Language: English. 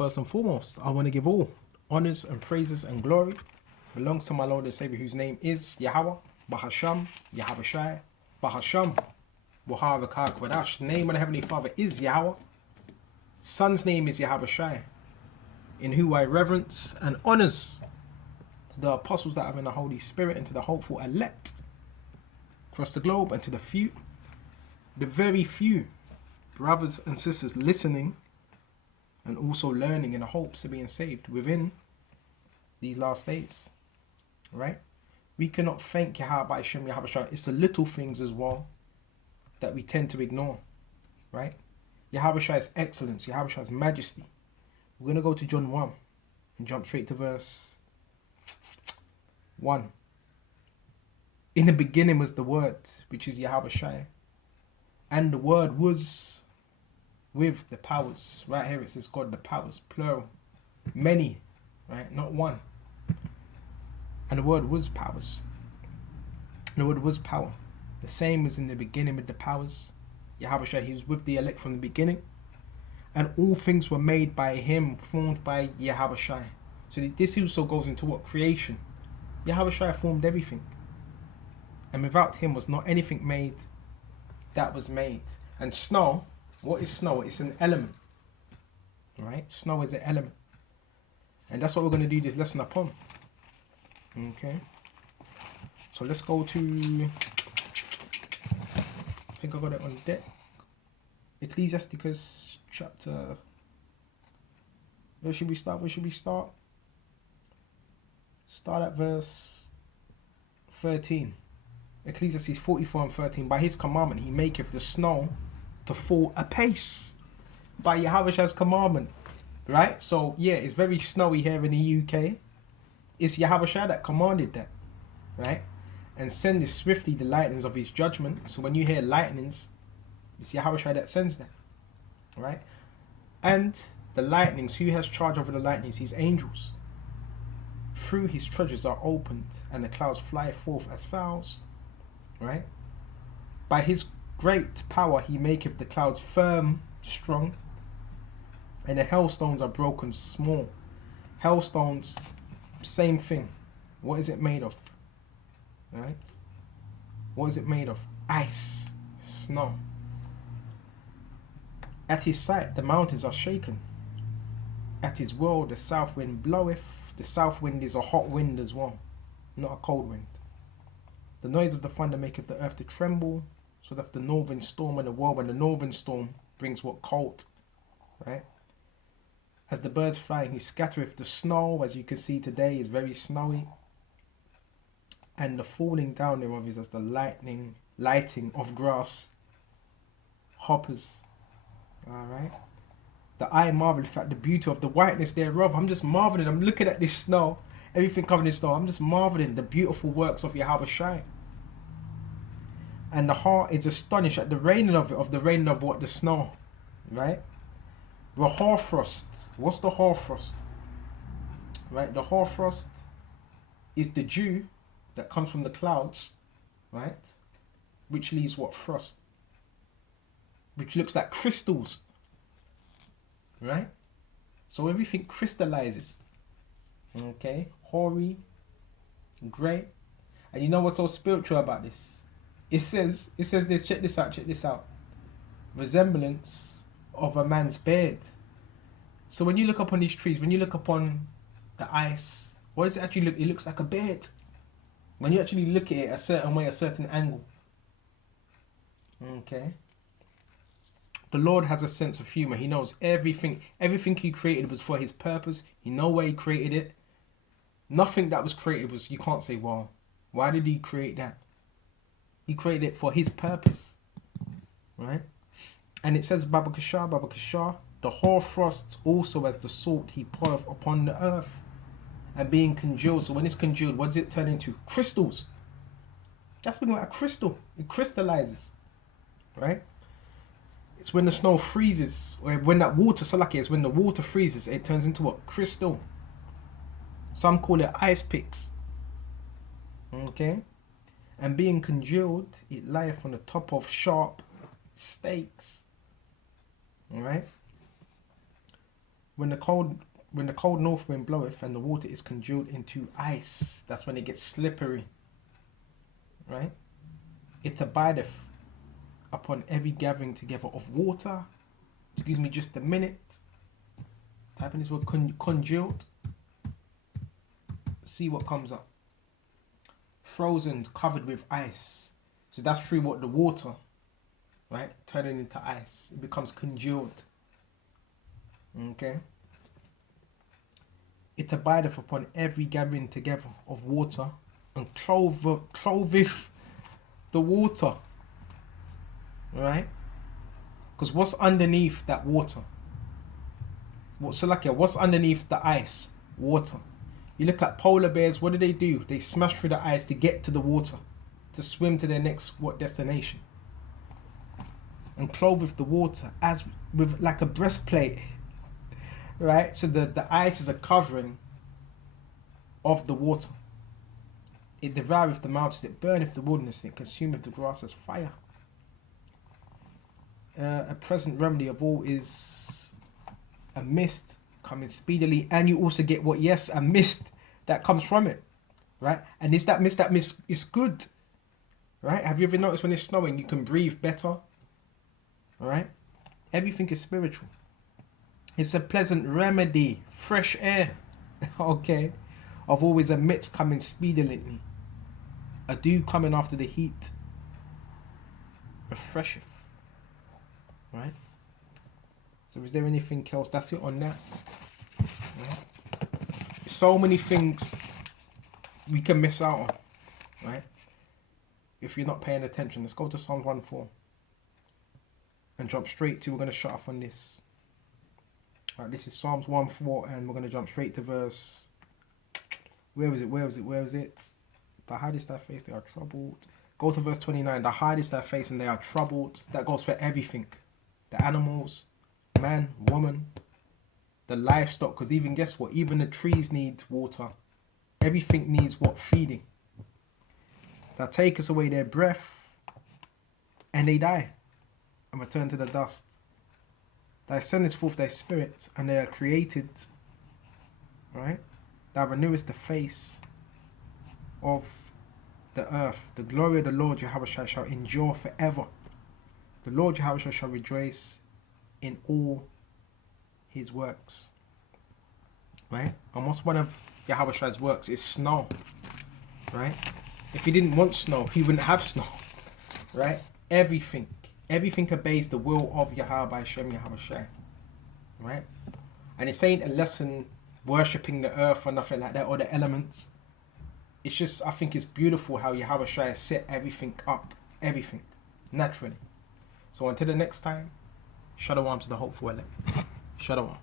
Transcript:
First and foremost, I want to give all honors and praises and glory belongs to my Lord and Savior, whose name is Yahweh, Bahasham, Yahabashai, Bahasham, Waharakah Kwadash. The name of the Heavenly Father is Yahweh. Son's name is Yahabashai, in who I reverence and honors to the apostles that have in the Holy Spirit, and to the hopeful elect across the globe, and to the few, the very few brothers and sisters listening and also learning in the hopes of being saved within these last days. Right? We cannot thank Yahweh Hashem Yahabashai. It's the little things as well that we tend to ignore. Right? Yahabashai's excellence, Yahabashai's majesty. We're going to go to John 1 and jump straight to verse 1. In the beginning was the Word, which is Yahabashai, and the Word was with the powers. Right here it says God, the powers, plural, many, right? Not one. And the Word was powers. The Word was power. The same was in the beginning with the powers. Yahabashai, he was with the elect from the beginning. And all things were made by him, formed by Yahabashai. So this also goes into what? Creation. Yahabashai formed everything. And without him was not anything made that was made. And snow, what is snow? It's an element. Right? Snow is an element. And that's what we're going to do this lesson upon. Okay. So let's go to, I think I got it on deck. Ecclesiasticus chapter, where should we start? Start at verse 13. Ecclesiastes 44 and 13. By his commandment he maketh the snow to fall apace. By Yahweh's commandment. Right? So yeah, it's very snowy here in the UK. It's Yahweh that commanded that. Right? And sendeth swiftly the lightnings of his judgment. So when you hear lightnings, it's Yahweh that sends that. Right? And the lightnings, who has charge over the lightnings? His angels. Through his treasures are opened, and the clouds fly forth as fowls. Right? By his great power he maketh the clouds firm, strong, and the hailstones are broken small. Hailstones, same thing. What is it made of? Right? What is it made of? Ice, snow. At his sight the mountains are shaken. At his will the south wind bloweth. The south wind is a hot wind as well, not a cold wind. The noise of the thunder maketh the earth to tremble, so that the northern storm and the whirlwind, the northern storm brings what? Cold. Right? As the birds flying, he scattereth the snow, as you can see today is very snowy. And the falling down thereof is as the lighting of grass. Hoppers. Alright. The eye marveleth at the beauty of the whiteness thereof. I'm just marveling. I'm looking at this snow. Everything covered in snow. I'm just marveling the beautiful works of Yahabashai. And the heart is astonished at the raining of it. Of the raining of what? The snow. Right? The hoarfrost. What's the hoarfrost? Right? The hoarfrost is the dew that comes from the clouds. Right? Which leaves what? Frost. Which looks like crystals. Right? So everything crystallizes. Okay? Hoary, grey. And you know what's so spiritual about this? It says this, check this out. Resemblance of a man's beard. So when you look upon these trees, when you look upon the ice, what does it actually look? It looks like a beard. When you actually look at it a certain way, a certain angle. Okay? The Lord has a sense of humor. He knows everything. Everything he created was for his purpose. He knows why he created it. Nothing that was created was, you can't say, well, why did he create that? He created it for his purpose. Right? And it says, Babakashah, the hoarfrost also as the salt he poureth upon the earth. And being congealed. So when it's congealed, what does it turn into? Crystals. That's being like a crystal. It crystallizes. Right? It's when the snow freezes, or when that water, so like it's when the water freezes, it turns into what? Crystal. Some call it ice picks. Okay? And being congealed, it lieth on the top of sharp stakes. Alright? when the cold north wind bloweth and the water is congealed into ice, that's when it gets slippery, right? It abideth upon every gathering together of water. Excuse me just a minute. Type in this word congealed. See what comes up. Frozen, covered with ice. So that's through what the water, right, turning into ice. It becomes congealed. Okay. It abideth upon every gathering together of water, and clotheth the water. Right? Because what's underneath that water? What's underneath the ice? Water. You look at polar bears, what do? They smash through the ice to get to the water, to swim to their next destination. And clotheth the water as with like a breastplate. Right? So the ice is a covering of the water. It devoureth the mountains, it burneth the wilderness, it consumeth the grass as fire. A present remedy of all is a mist coming speedily, and you also get what? Yes, a mist that comes from it, right? And that mist is good, right? Have you ever noticed when it's snowing, you can breathe better, all right? Everything is spiritual. It's a pleasant remedy, fresh air, okay, of always a mist coming speedily, a dew coming after the heat, refresheth, right? So is there anything else? That's it on that. Yeah. So many things we can miss out on, right? If you're not paying attention. Let's go to Psalms 1:4 and jump straight to, we're going to shut off on this. Right, this is Psalms 1:4 and we're going to jump straight to verse, where is it? The hardest thy face, they are troubled. Go to verse 29. The hardest thy face and they are troubled. That goes for everything. The animals, man, woman, the livestock, because even guess what? Even the trees need water. Everything needs what? Feeding. Thou takest away their breath and they die and return to the dust. Thou sendest forth thy spirit and they are created. Right? Thou renewest the face of the earth. The glory of the Lord Jehovah shall endure forever. The Lord Jehovah shall rejoice in all his works. Right? And what's one of Yahweh's works is snow. Right? If he didn't want snow, he wouldn't have snow. Right? Everything obeys the will of Yahweh Hashem Yahweh. Right? And it's ain't a lesson worshipping the earth or nothing like that, or the elements. It's just, I think it's beautiful how Yahweh has set everything up. Everything. Naturally. So until the next time, Shalom to the hopeful elect. Shalom.